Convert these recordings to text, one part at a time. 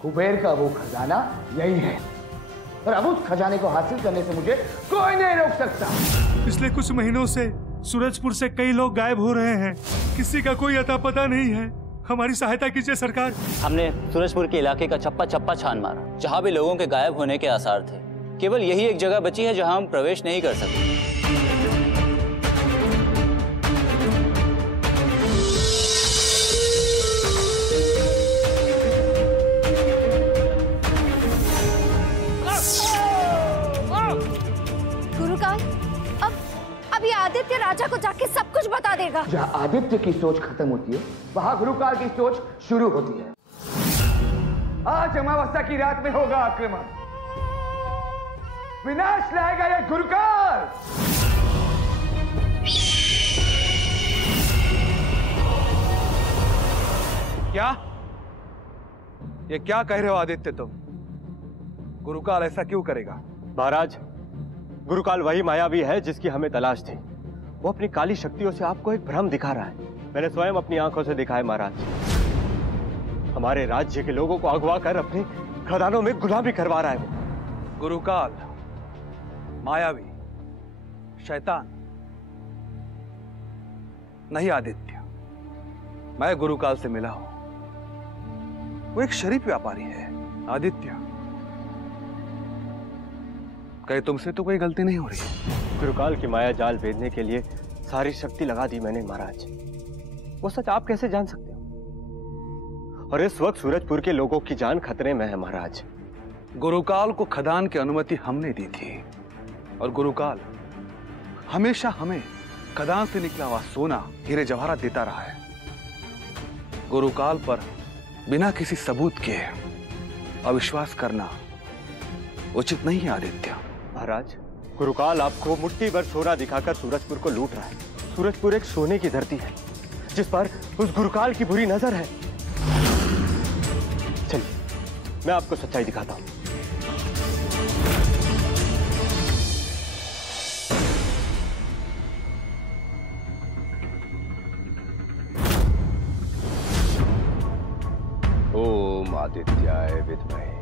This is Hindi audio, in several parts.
कुबेर का वो खजाना यही है और अब उस खजाने को हासिल करने से मुझे कोई नहीं रोक सकता। पिछले कुछ महीनों से सूरजपुर से कई लोग गायब हो रहे हैं, किसी का कोई अता पता नहीं है। हमारी सहायता कीजिए सरकार। हमने सूरजपुर के इलाके का चप्पा चप्पा छान मारा, जहाँ भी लोगों के गायब होने के आसार थे। केवल यही एक जगह बची है जहाँ हम प्रवेश नहीं कर सकते। गुरुकाल, अब ये आदित्य राजा को जाके सब कुछ बता देगा। जहाँ आदित्य की सोच खत्म होती है वहाँ गुरुकाल की सोच शुरू होती है। आज अमावस्या की रात में होगा आक्रमण, विनाश लाएगा ये गुरुकाल। ये क्या कह रहे हो आदित्य तुम? गुरुकाल ऐसा क्यों करेगा? महाराज, गुरुकाल वही मायावी है जिसकी हमें तलाश थी। वो अपनी काली शक्तियों से आपको एक भ्रम दिखा रहा है। मैंने स्वयं अपनी आंखों से देखा है महाराज। हमारे राज्य के लोगों को अगवा कर अपने खदानों में गुलामी करवा रहा है वो। गुरुकाल मायावी, शैतान नहीं आदित्य, मैं गुरुकाल से मिला हूं। वो एक शरीफ व्यापारी है आदित्य। कहीं तुमसे तो कोई गलती नहीं हो रही? गुरुकाल की माया जाल भेदने के लिए सारी शक्ति लगा दी मैंने महाराज। वो सच आप कैसे जान सकते हो? और इस वक्त सूरजपुर के लोगों की जान खतरे में है महाराज। गुरुकाल को खदान की अनुमति हमने दी थी और गुरुकाल हमेशा हमें खदान से निकला हुआ सोना, हीरे जवाहरात देता रहा है। गुरुकाल पर बिना किसी सबूत के अविश्वास करना उचित नहीं है आदित्य। महाराज, गुरुकाल आपको मुट्ठी भर सोना दिखाकर सूरजपुर को लूट रहा है। सूरजपुर एक सोने की धरती है जिस पर उस गुरुकाल की बुरी नजर है। चलिए, मैं आपको सच्चाई दिखाता हूं। ओम आदित्याय विद्महे।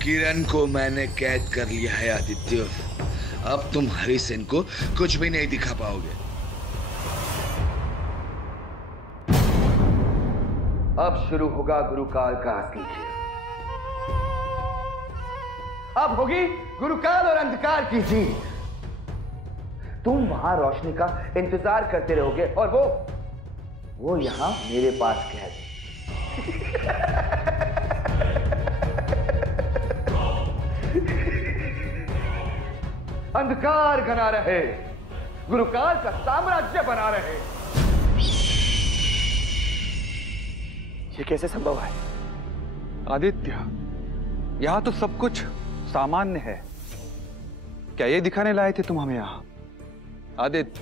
किरण को मैंने कैद कर लिया है आदित्य। अब तुम हरिसेन को कुछ भी नहीं दिखा पाओगे। अब शुरू होगा गुरुकाल का असली खेल। अब होगी गुरुकाल और अंधकार की जीत। तुम वहां रोशनी का इंतजार करते रहोगे और वो यहां मेरे पास कैद। अंधकार घना रहे, गुरुकाल का साम्राज्य बना रहे। ये कैसे संभव है? आदित्य, यहां तो सब कुछ सामान्य है। क्या ये दिखाने लाए थे तुम हमें यहां? आदित्य,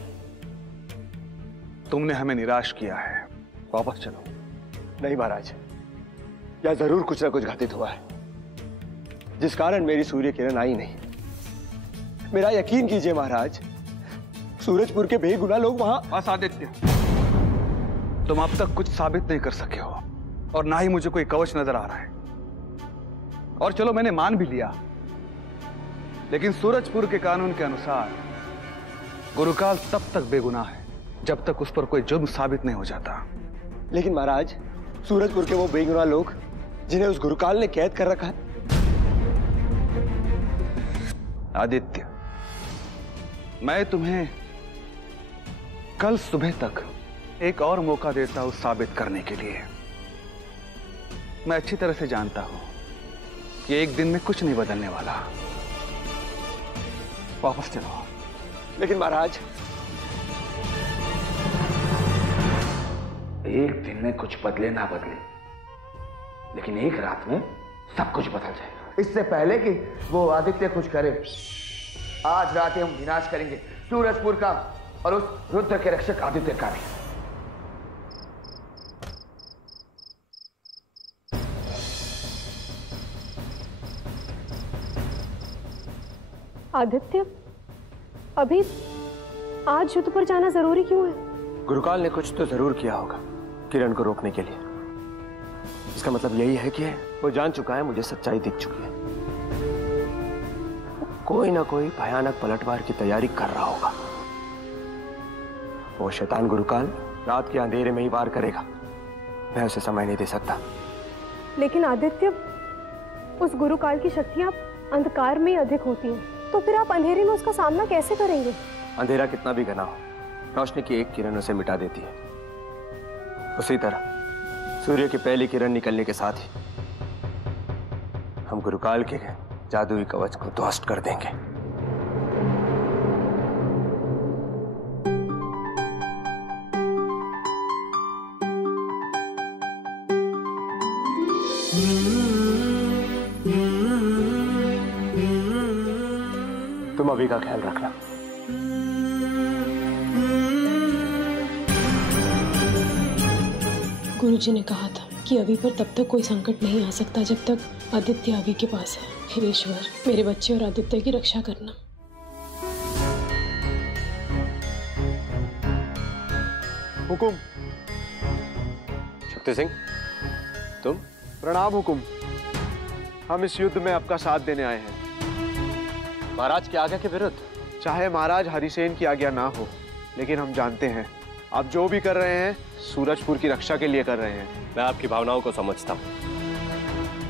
तुमने हमें निराश किया है, वापस चलो। नहीं महाराज, या जरूर कुछ ना कुछ घटित हुआ है जिस कारण मेरी सूर्य किरण आई नहीं। मेरा यकीन कीजिए महाराज, सूरजपुर के बेगुनाह लोग वहां। बस आदित्य, तुम अब तक कुछ साबित नहीं कर सके हो और ना ही मुझे कोई कवच नजर आ रहा है। और चलो, मैंने मान भी लिया, लेकिन सूरजपुर के कानून के अनुसार गुरुकाल तब तक बेगुनाह है जब तक उस पर कोई जुर्म साबित नहीं हो जाता। लेकिन महाराज, सूरजपुर के वो बेगुनाह लोग जिन्हें उस गुरुकाल ने कैद कर रखा है। आदित्य, मैं तुम्हें कल सुबह तक एक और मौका देता हूं साबित करने के लिए। मैं अच्छी तरह से जानता हूं कि एक दिन में कुछ नहीं बदलने वाला। वापस चलो। लेकिन महाराज, एक दिन में कुछ बदले ना बदले, लेकिन एक रात में सब कुछ बदल जाएगा। इससे पहले कि वो आदित्य कुछ करे, आज रात ही हम विनाश करेंगे सूरजपुर का और उस रुद्र के रक्षक आदित्य का भी। आदित्य, अभी आज युद्ध पर जाना जरूरी क्यों है? गुरुकाल ने कुछ तो जरूर किया होगा किरण को रोकने के लिए। इसका मतलब यही है कि वो जान चुका है, मुझे सच्चाई दिख चुकी है। कोई ना कोई भयानक पलटवार की तैयारी कर रहा होगा। वो शैतान गुरुकाल रात के अंधेरे में ही वार करेगा। मैं उसे समय नहीं दे सकता। लेकिन आदित्य, उस गुरुकाल की शक्तियां अंधकार में ही अधिक होती हैं, तो फिर आप अंधेरे में उसका सामना कैसे करेंगे? अंधेरा कितना भी घना हो, रोशनी की एक किरण उसे मिटा देती है। उसी तरह सूर्य की पहली किरण निकलने के साथ ही हम गुरुकाल के जादुई कवच को ध्वस्त कर देंगे। तुम अभी का ख्याल रखना। गुरुजी ने कहा था कि अभी पर तब तक कोई संकट नहीं आ सकता जब तक आदित्य अभी के पास है। हे ईश्वर, मेरे बच्चे और आदित्य की रक्षा करना। हुकुम। शक्ति सिंह, तुम? प्रणाम हुकुम। हम इस युद्ध में आपका साथ देने आए हैं। महाराज की आज्ञा के विरुद्ध? चाहे महाराज हरिसेन की आज्ञा ना हो, लेकिन हम जानते हैं आप जो भी कर रहे हैं सूरजपुर की रक्षा के लिए कर रहे हैं। मैं आपकी भावनाओं को समझता हूँ,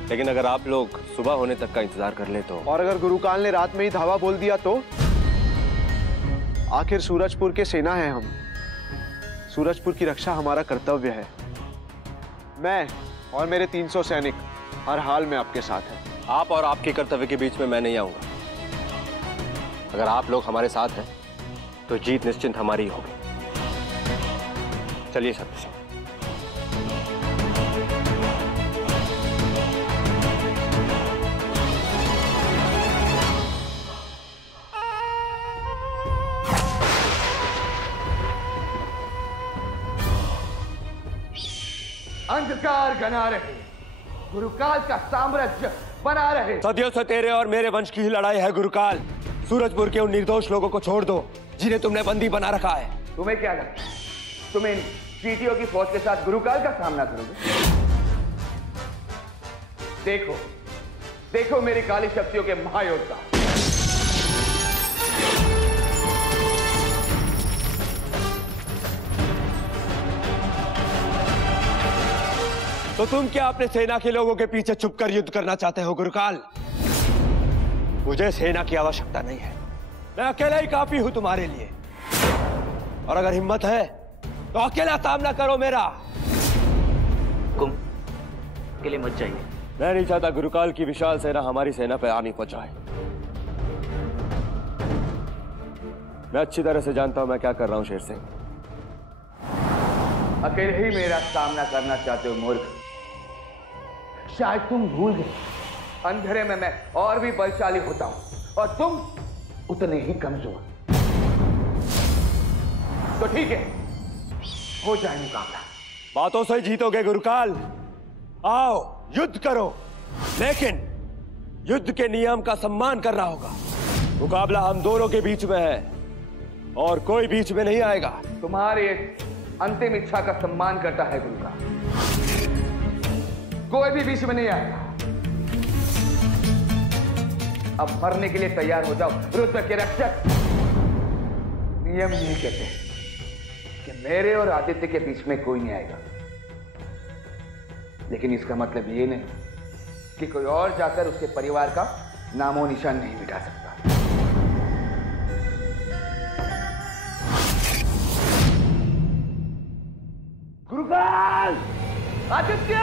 लेकिन अगर आप लोग सुबह होने तक का इंतजार कर ले तो? और अगर गुरुकाल ने रात में ही धावा बोल दिया तो? आखिर सूरजपुर के सेना है हम। सूरजपुर की रक्षा हमारा कर्तव्य है। मैं और मेरे 300 सैनिक हर हाल में आपके साथ हैं। आप और आपके कर्तव्य के बीच में मैं नहीं आऊंगा। अगर आप लोग हमारे साथ हैं तो जीत निश्चिंत हमारी ही होगी। चलिए शक्ति सिंह। अंधकार घना रहे, गुरुकाल का साम्राज्य बना रहे। सदियों से तेरे और मेरे वंश की ही लड़ाई है गुरुकाल। सूरजपुर के उन निर्दोष लोगों को छोड़ दो जिन्हें तुमने बंदी बना रखा है। तुम्हें क्या लगता है तुम इन चींटियों की फौज के साथ गुरुकाल का सामना करोगे? देखो देखो मेरी काली शक्तियों के महायोद्धा। तो तुम क्या अपने सेना के लोगों के पीछे छुपकर युद्ध करना चाहते हो गुरुकाल? मुझे सेना की आवश्यकता नहीं है, मैं अकेला ही काफी हूं तुम्हारे लिए। और अगर हिम्मत है तो अकेला सामना करो मेरा। तुम अकेले मत जाइए। मैं नहीं चाहता गुरुकाल की विशाल सेना हमारी सेना पर आनी पहुंचाए। मैं अच्छी तरह से जानता हूं मैं क्या कर रहा हूं शेर सिंह। अकेले ही मेरा सामना करना चाहते हो मूर्ख। शायद तुम भूल गए अंधेरे में मैं और भी बलशाली होता हूं और तुम उतने ही कमजोर। तो ठीक है, हो जाए मुकाबला। बातों से जीतोगे गुरुकाल। आओ युद्ध करो, लेकिन युद्ध के नियम का सम्मान करना होगा। मुकाबला हम दोनों के बीच में है और कोई बीच में नहीं आएगा। तुम्हारी अंतिम इच्छा का सम्मान करता है गुरुकाल, कोई भी बीच में नहीं आएगा। अब मरने के लिए तैयार हो जाओ रुद्र के रक्षक। नियम यही कहते हैं कि मेरे और आदित्य के बीच में कोई नहीं आएगा, लेकिन इसका मतलब ये नहीं कि कोई और जाकर उसके परिवार का नामो निशान नहीं मिटा सकता। गुरुकाल, आदित्य!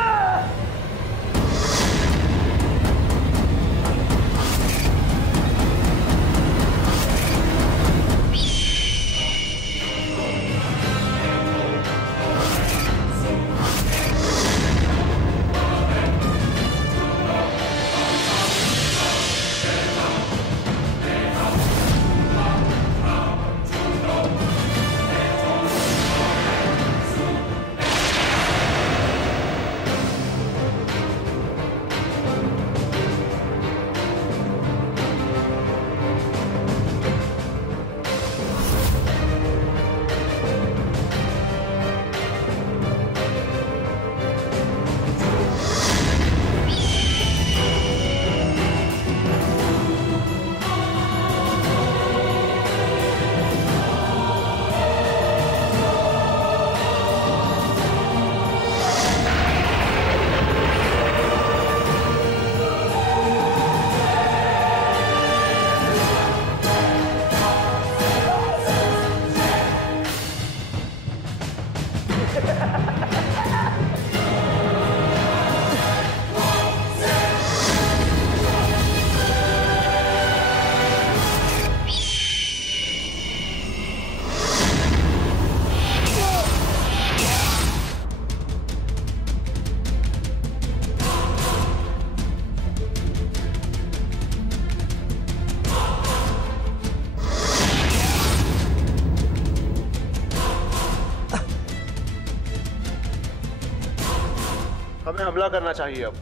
हमला करना चाहिए अब।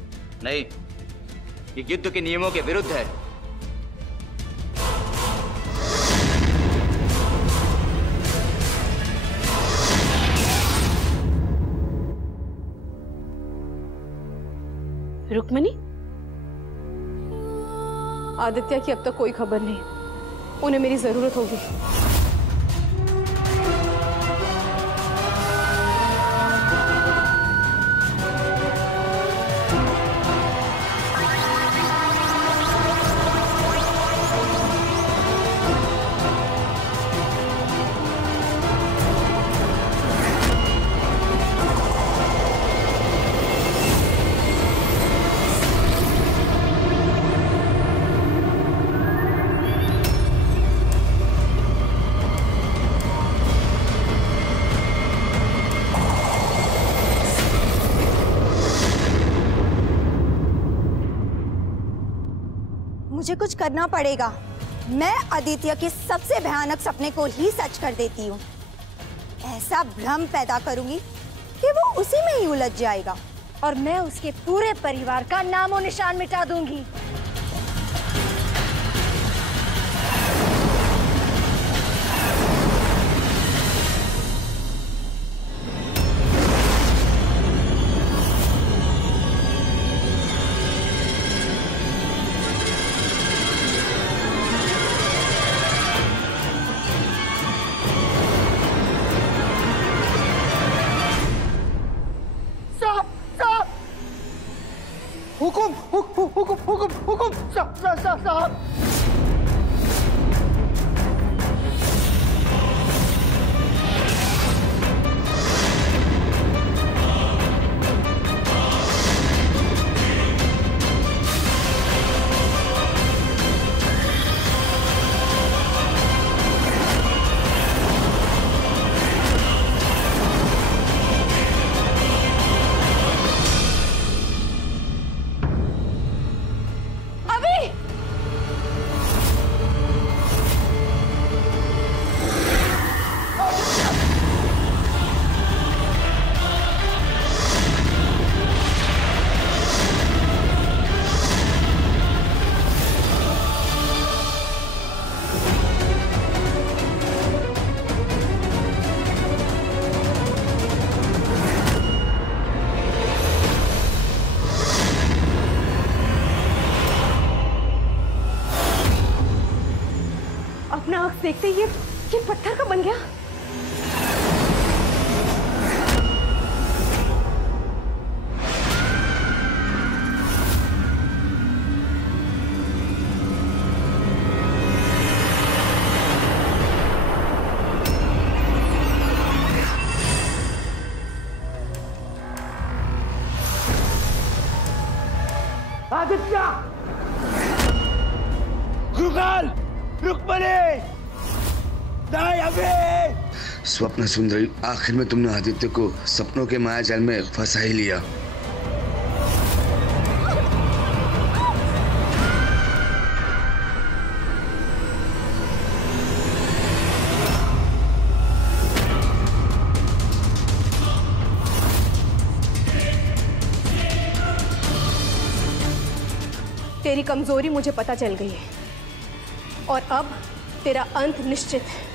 नहीं, ये युद्ध के नियमों के विरुद्ध है। रुक्मिणी, आदित्य की अब तक कोई खबर नहीं, उन्हें मेरी जरूरत होगी। मुझे कुछ करना पड़ेगा। मैं आदित्य के सबसे भयानक सपने को ही सच कर देती हूँ। ऐसा भ्रम पैदा करूंगी कि वो उसी में ही उलझ जाएगा और मैं उसके पूरे परिवार का नामो निशान मिटा दूंगी। हुकुम साहब। अपना आंख देखते ये पत्थर का बन गया। आदित्य, गुरुकाल, रुक्मिणी, स्वप्न सुंदरी, आखिर में तुमने आदित्य को सपनों के मायाजाल में फंसा ही लिया। तेरी कमजोरी मुझे पता चल गई है और अब तेरा अंत निश्चित है।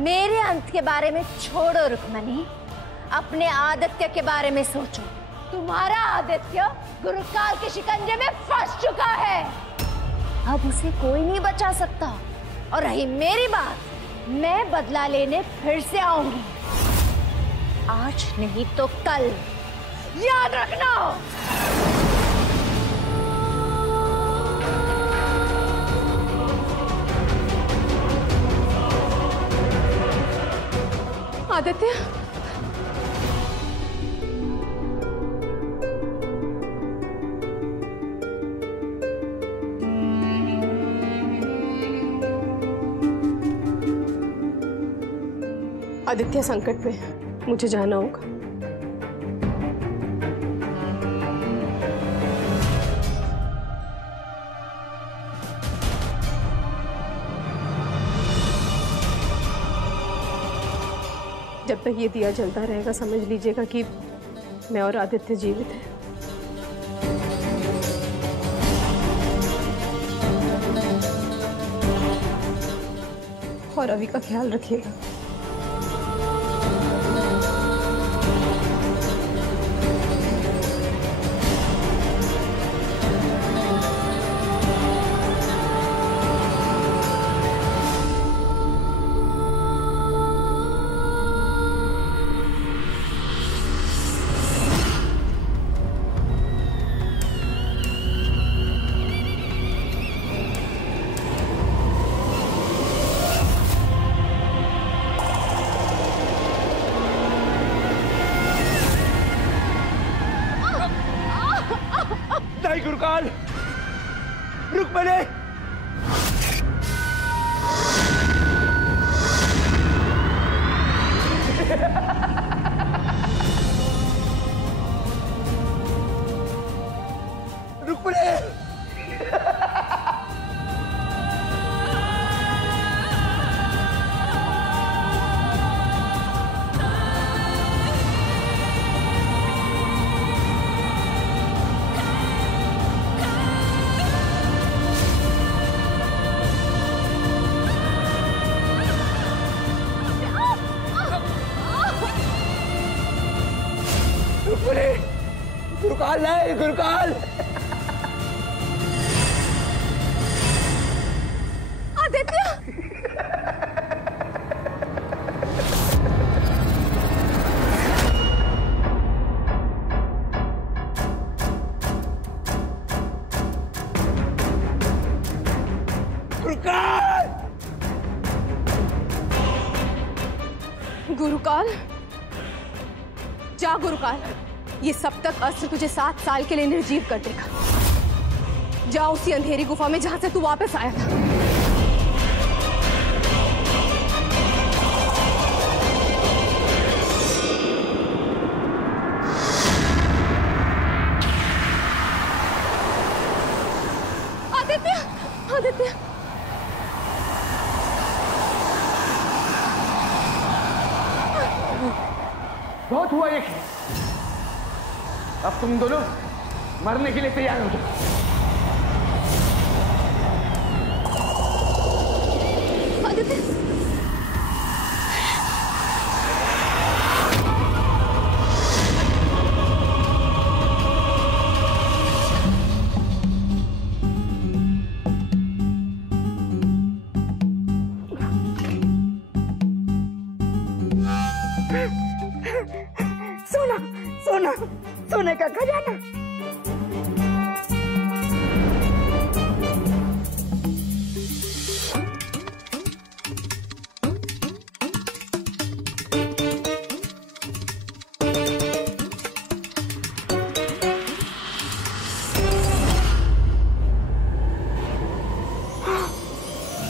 मेरे अंत के बारे में छोड़ो रुक्मिणी, अपने आदित्य के बारे में सोचो। तुम्हारा आदित्य गुरुकाल के शिकंजे में फंस चुका है, अब उसे कोई नहीं बचा सकता। और रही मेरी बात, मैं बदला लेने फिर से आऊंगी, आज नहीं तो कल, याद रखना। आदित्य, आदित्य संकट में, मुझे जाना होगा। जब तक ये दिया जलता रहेगा समझ लीजिएगा कि मैं और आदित्य जीवित हैं। और अभी का ख्याल रखिएगा। गुरुकाल, रुक्मिणी! रुक्मिणी! गुरुकाल नहीं, गुरुकाल! आदित्य! गुरुकाल! गुरुकाल? जा गुरुकाल, ये सप्तक अस्त्र तुझे 7 साल के लिए निर्जीव कर देगा। जा उसी अंधेरी गुफा में जहां से तू वापस आया था। आदित्य! आदित्य! बहुत हुआ ये। अब तुम दोनों मरने के लिए तैयार हो जाओ। आदित्य! सोना, सोना, सोने का खजाना।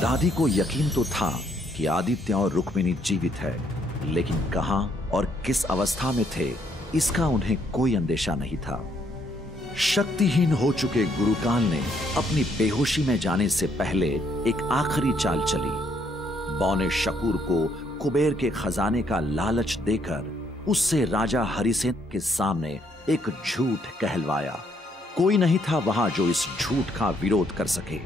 दादी को यकीन तो था कि आदित्य और रुक्मिणी जीवित है, लेकिन कहां और किस अवस्था में थे इसका उन्हें कोई अंदेशा नहीं था। शक्तिहीन हो चुके गुरुकाल ने अपनी बेहोशी में जाने से पहले एक आखिरी चाल चली। बौने शकूर को कुबेर के खजाने का लालच देकर उससे राजा हरिसेन के सामने एक झूठ कहलवाया। कोई नहीं था वहां जो इस झूठ का विरोध कर सके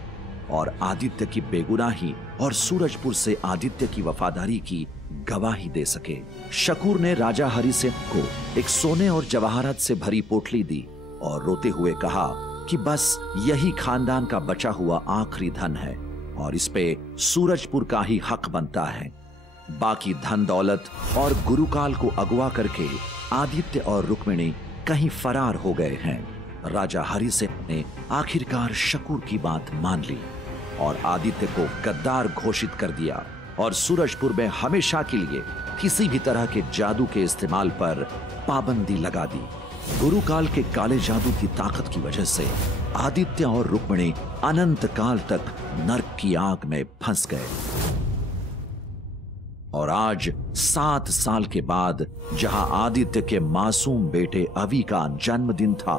और आदित्य की बेगुनाही और सूरजपुर से आदित्य की वफादारी की गवाही दे सके। शकूर ने राजा हरिसेन को एक सोने और जवाहरात से भरी पोटली दी और रोते हुए कहा कि बस यही खानदान का बचा हुआ आखिरी धन है और इस पे सूरजपुर का ही हक बनता है। बाकी धन दौलत और गुरुकाल को अगवा करके आदित्य और रुक्मिणी कहीं फरार हो गए हैं। राजा हरिसेन ने आखिरकार शकूर की बात मान ली और आदित्य को गद्दार घोषित कर दिया और सूरजपुर में हमेशा के लिए किसी भी तरह के जादू के इस्तेमाल पर पाबंदी लगा दी। गुरुकाल के काले जादू की ताकत की वजह से आदित्य और रुक्मिणी अनंत काल तक नरक की आग में फंस गए। और आज 7 साल के बाद जहां आदित्य के मासूम बेटे अवि का जन्मदिन था,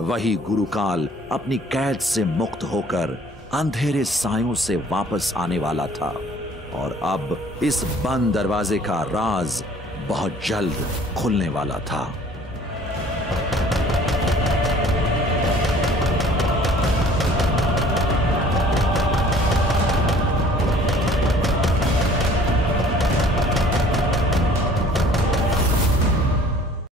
वही गुरुकाल अपनी कैद से मुक्त होकर अंधेरे सायों से वापस आने वाला था। और अब इस बंद दरवाजे का राज बहुत जल्द खुलने वाला था।